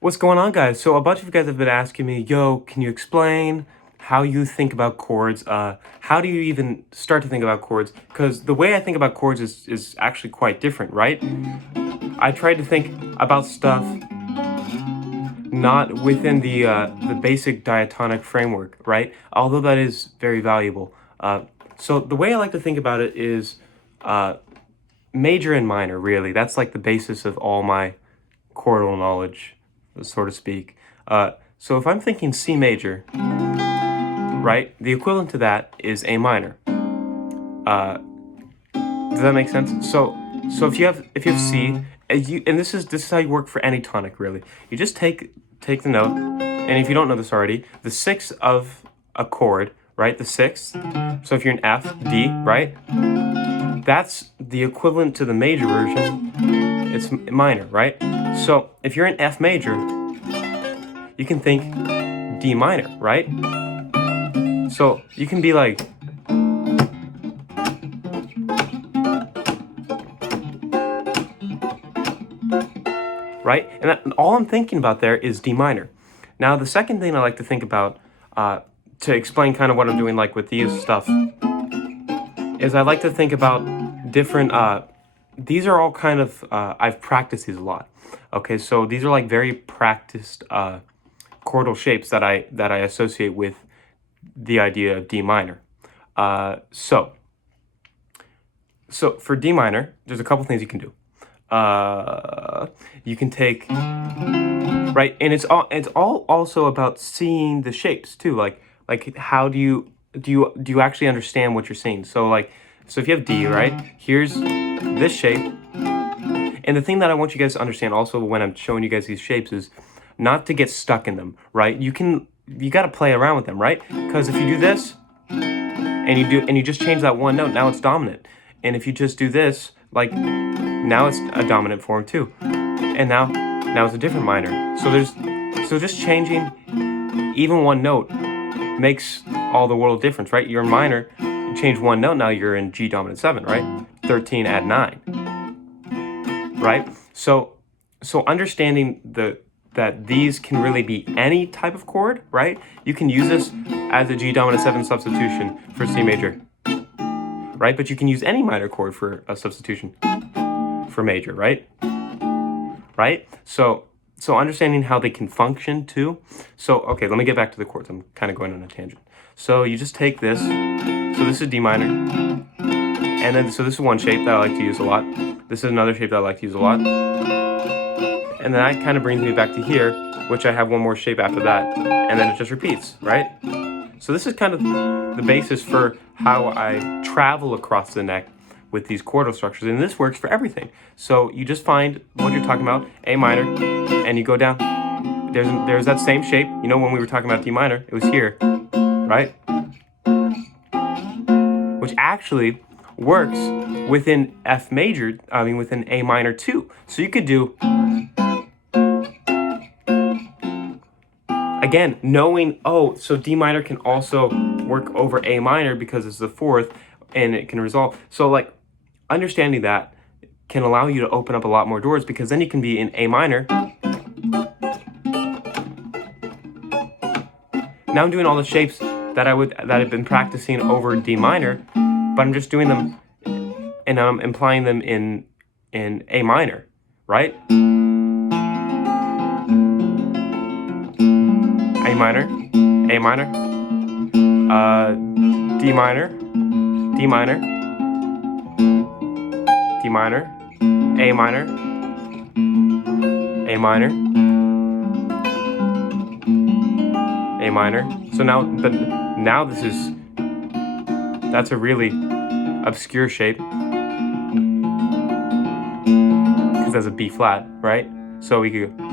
What's going on, guys? So a bunch of you guys have been asking me, yo, can you explain how you think about chords? How do you even start to think about chords? Because the way I think about chords is actually quite different, right? I tried to think about stuff not within the basic diatonic framework, right? Although that is very valuable. So the way I like to think about it is major and minor, really. That's like the basis of all my chordal knowledge, so to speak. So if I'm thinking C major, right, the equivalent to that is A minor. Does that make sense? So if you have C, and this is how you work for any tonic, really. You just take the note, and if you don't know this already, the sixth of a chord, right? The sixth. So if you're in F, D, right? That's the equivalent to the major version. It's minor, right? So if you're in F major, you can think D minor, right? So you can be like, right? And all I'm thinking about there is D minor. Now, the second thing I like to think about to explain kind of what I'm doing like with these stuff is I like to think about different, these are all kind of, I've practiced these a lot. Okay, so these are like very practiced chordal shapes that I associate with the idea of D minor. So for D minor, there's a couple things you can do. You can take, right, and it's all also about seeing the shapes too. Like how do you actually understand what you're seeing? So if you have D, right, here's this shape. And the thing that I want you guys to understand also when I'm showing you guys these shapes is not to get stuck in them, right? You got to play around with them, right? Because if you do this and you just change that one note, now it's dominant. And if you just do this, like now it's a dominant form too. And now it's a different minor. So just changing even one note makes all the world of difference, right? You're in minor, you change one note, now you're in G dominant 7, right? 13 add 9. Right? So understanding that these can really be any type of chord, right? You can use this as a G dominant 7 substitution for C major, right? But you can use any minor chord for a substitution for major, right? Right? So understanding how they can function too. So, okay, let me get back to the chords. I'm kind of going on a tangent. So you just take this. So this is D minor. And then, so this is one shape that I like to use a lot. This is another shape that I like to use a lot. And then that kind of brings me back to here, which I have one more shape after that. And then it just repeats, right? So this is kind of the basis for how I travel across the neck with these chordal structures. And this works for everything. So you just find what you're talking about, A minor, and you go down. There's that same shape. You know when we were talking about D minor, it was here, right? Which actually works within F major, within A minor too. So you could do, again, knowing, oh, so D minor can also work over A minor because it's the fourth and it can resolve. So like understanding that can allow you to open up a lot more doors because then you can be in A minor. Now I'm doing all the shapes that I've been practicing over D minor, but I'm just doing them and I'm implying them in A minor, right? A minor, A minor, D minor, D minor, D minor, A minor, A minor, A minor. So now that's a really obscure shape because that's a B flat, right? So we could go,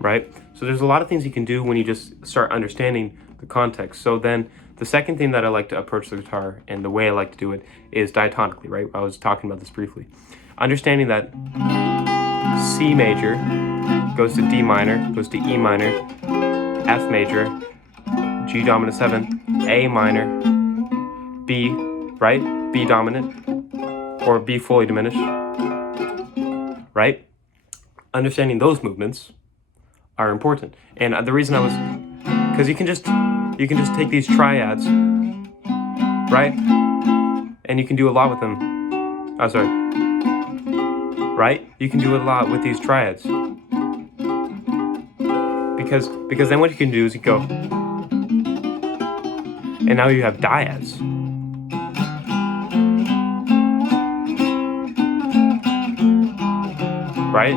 right? So there's a lot of things you can do when you just start understanding the context. So then the second thing that I like to approach the guitar and the way I like to do it is diatonically, right? I was talking about this briefly. Understanding that C major goes to D minor, goes to E minor, F major, G dominant 7, A minor, B, right? B dominant, or B fully diminished, right? Understanding those movements are important. And the reason I was, because you can just take these triads, right? And you can do a lot with them. Oh, sorry. Right? You can do a lot with these triads. Because then what you can do is you go, and now you have diads. Right?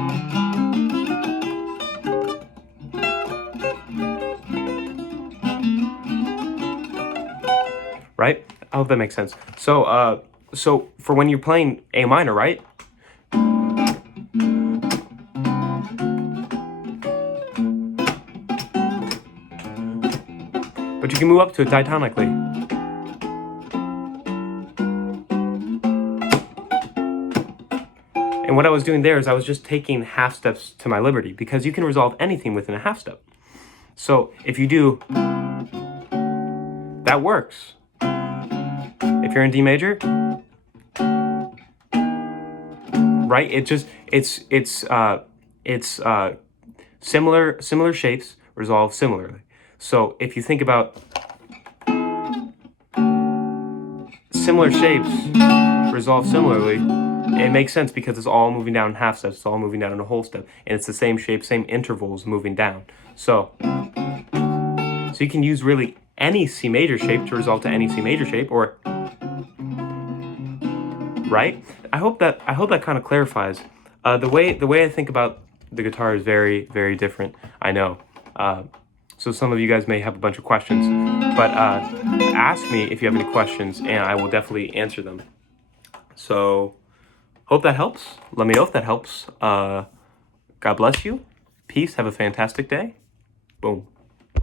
Right? I hope that makes sense. So, so for when you're playing A minor, right? But you can move up to it diatonically. And what I was doing there is I was just taking half steps to my liberty, because you can resolve anything within a half step. So if you do, that works. If you're in D major, right? It's similar shapes resolve similarly. So if you think about similar shapes resolve similarly, it makes sense because it's all moving down in half steps, it's all moving down in a whole step, and it's the same shape, same intervals moving down. So you can use really any C major shape to resolve to any C major shape, or right? I hope that kind of clarifies. The way I think about the guitar is very, very different. I know. So some of you guys may have a bunch of questions, but ask me if you have any questions, and I will definitely answer them. So hope that helps. Let me know if that helps. God bless you. Peace. Have a fantastic day. Boom.